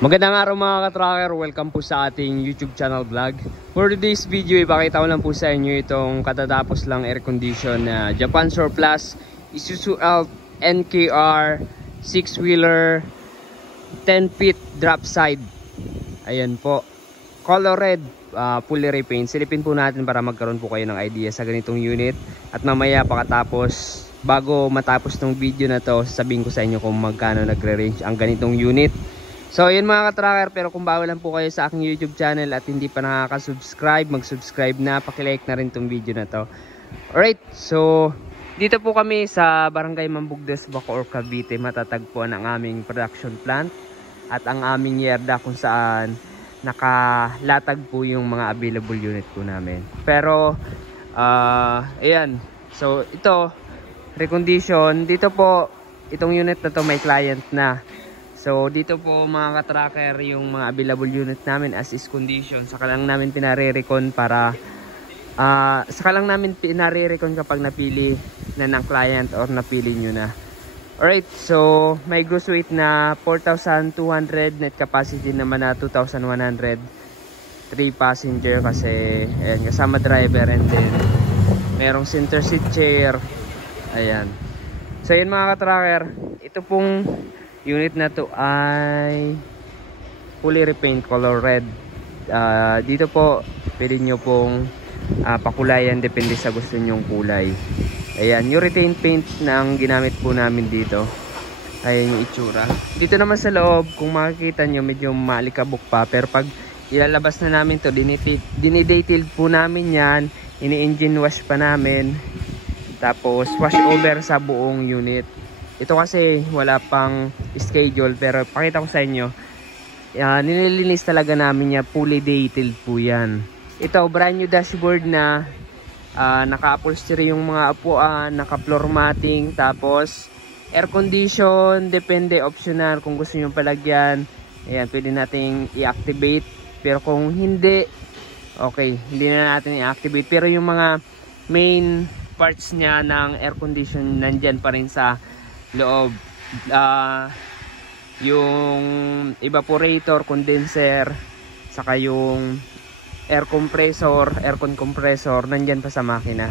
Magandang araw mga ka-tracker, welcome po sa ating YouTube channel vlog. For today's video, ipakita ko lang po sa inyo itong katatapos lang air condition na Japan Surplus Isuzu Elf NKR 6-wheeler 10 feet drop side. Ayan po, color red, fully repaint. Silipin po natin para magkaroon po kayo ng idea sa ganitong unit. At mamaya pakatapos, bago matapos ng video na to, sabihin ko sa inyo kung magkano nagre-range ang ganitong unit. So yun mga ka-tracker, pero kung bago lang po kayo sa aking YouTube channel at hindi pa nakaka-subscribe, mag-subscribe na, pakilike na rin tong video na to. Alright, so dito po kami sa Barangay Mambugdes, Bacoor, Cavite, matatagpuan ang aming production plant at ang aming yerda kung saan nakalatag po yung mga available unit po namin. Pero ayan, so ito recondition, dito po itong unit na to may client na. So dito po mga ka-tracker yung mga available unit namin as is condition. Saka lang namin pinare-recon para saka lang namin pinare-recon kapag napili na ng client or napili nyo na. Alright, so may gross weight na 4,200, net capacity naman na 2,100, 3 passenger kasi ayan, kasama driver, and then merong center seat chair. Ayan. So yun mga ka-tracker, ito pong unit na to ay fully repaint, color red. Dito po pwede nyo pong pakulayan depende sa gusto nyong kulay. Ayan, yung retain paint na ang ginamit po namin dito. Ayan yung itsura. Dito naman sa loob, kung makikita nyo, medyo maalikabok pa, pero pag ilalabas na namin to, dinidetail po namin yan, ini-engine wash pa namin, tapos wash over sa buong unit. Ito kasi wala pang schedule, pero pakita ko sa inyo, nililinis talaga namin niya, fully detailed po yan. Ito, brand new dashboard na naka-upholstery yung mga upuan, naka-floor matting, tapos air condition, depende, optional kung gusto nyo palagyan. Ayan, pwede nating i-activate, pero kung hindi, okay, hindi na natin i-activate. Pero yung mga main parts niya ng air condition nandyan pa rin sa loob. Yung evaporator, condenser, saka yung air compressor, aircon compressor, nandyan pa sa makina.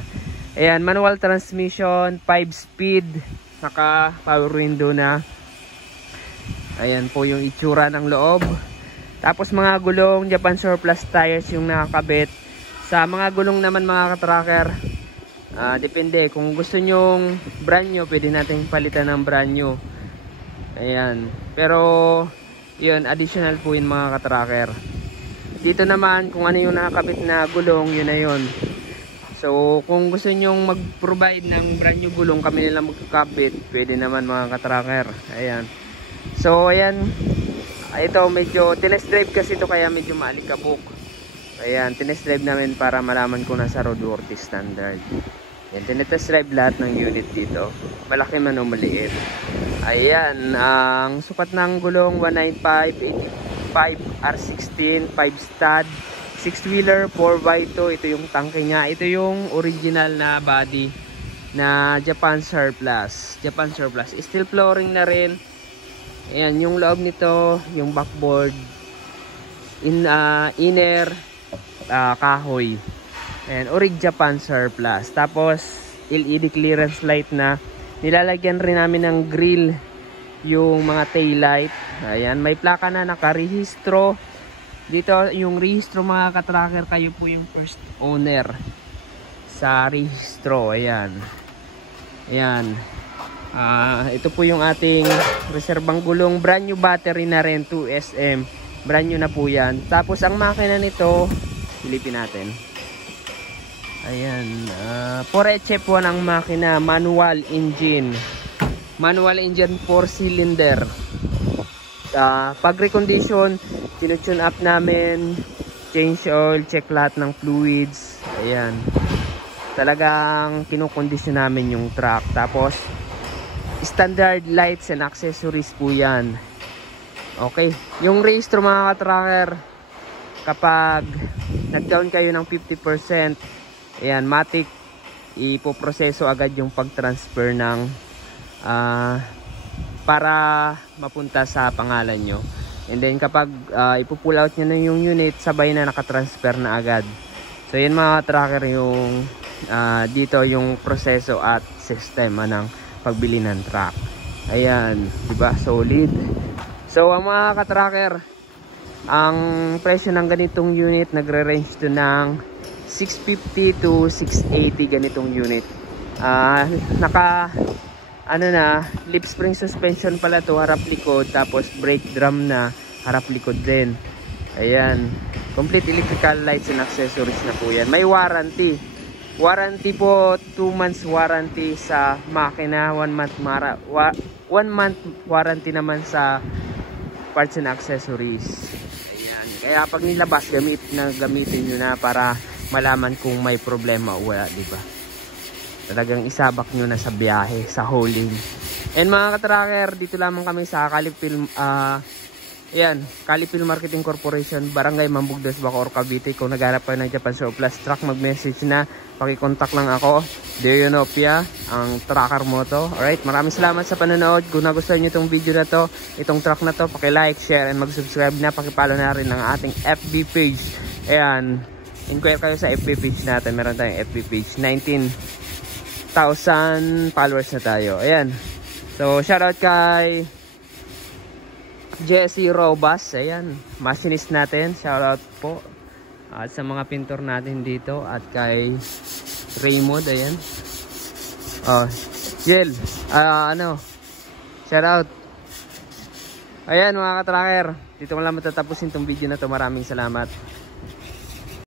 Ayan, manual transmission, 5-speed, naka power window na. Ayan po yung itsura ng loob. Tapos mga gulong Japan Surplus tires yung nakakabit. Sa mga gulong naman mga ka-tracker, depende, kung gusto nyong brand new, pwede natin palitan ng brand new. Ayan, pero yun, additional po yun mga ka-tracker. Dito naman, kung ano yung nakakabit na gulong, yun na yun. So kung gusto nyong mag-provide ng brand new gulong, kami nilang magkakabit, pwede naman mga ka-tracker. Ayan, so ayan, ito medyo tinest drive kasi ito, kaya medyo maalikabok. Ayan, tinest drive namin para malaman ko na sa roadworthy standard. Yan, tinetest drive lahat ng unit dito, malaki man o maliit. Ayan, ang sukat ng gulong 195/85 R16 5 stud 6-wheeler 4x2. Ito yung tangke nya, ito yung original na body na Japan Surplus. Japan Surplus, steel flooring na rin. Ayan, yung loob nito, yung backboard, inner kahoy. Ayan, Orig Japan Surplus. Tapos LED clearance light na. Nilalagyan rin namin ng grill yung mga tail light. Ayan, may plaka na, nakarehistro. Dito yung rehistro mga ka-tracker, kayo po yung first owner sa rehistro. Ayan. Ayan. Ito po yung ating reserbang gulong. Brand new battery na rin, 2SM. Brand new na po yan. Tapos ang makina nito, silipin natin. Ayan, 4HP1 ang makina, manual engine. Manual engine, 4-cylinder. Pag recondition, tinutune up namin, change oil, check lahat ng fluids. Ayan, talagang kinukondisyon namin yung truck. Tapos standard lights and accessories po yan. Okay, yung rehistro mga ka-tracker, kapag nag-down kayo ng 50%, ayan, matik, ipoproseso agad yung pag-transfer ng para mapunta sa pangalan nyo. And then kapag ipupull out nyo na yung unit, sabay na nakatransfer na agad. So yan mga tracker yung dito yung proseso at sistema ng pagbili ng truck. Ayan, diba? Solid. So ang mga ka-tracker, ang presyo ng ganitong unit nagre-range to ng 650 to 680 ganitong unit. Naka lip spring suspension pala to, harap likod, tapos brake drum na harap likod din. Ayan, complete electrical lights and accessories na po yan. May warranty. Warranty po, 2 months warranty sa makina, 1 month warranty naman sa parts and accessories. Ayan. Kaya pag nilabas, gamitin nyo na para malaman kung may problema o wala, diba? Talagang isabak nyo na sa biyahe, sa hauling. And mga ka-tracker, dito lamang kami sa Calipil Marketing Corporation, Barangay Mambugdos, Bacoor, Cavite. Kung naghanap kayo ng Japan Surplus truck, mag-message na, pakicontact lang ako, Deonopia, ang tracker mo to. Alright, maraming salamat sa panonood. Kung nagustuhan nyo itong video na to, itong truck na to, paki-like, share, and mag-subscribe na, pakipalo na rin ng ating FB page. Ayan, inquire kayo sa FB page natin. Meron tayong FB page, 19,000 followers na tayo. Ayan, so shoutout kay Jesse Robas, ayan, machinist natin, shoutout po. At sa mga pintor natin dito, at kay Raymond, ayan. Jel, shoutout. Ayan mga ka-tracker, dito ko lang matatapusin tong video na to. Maraming salamat.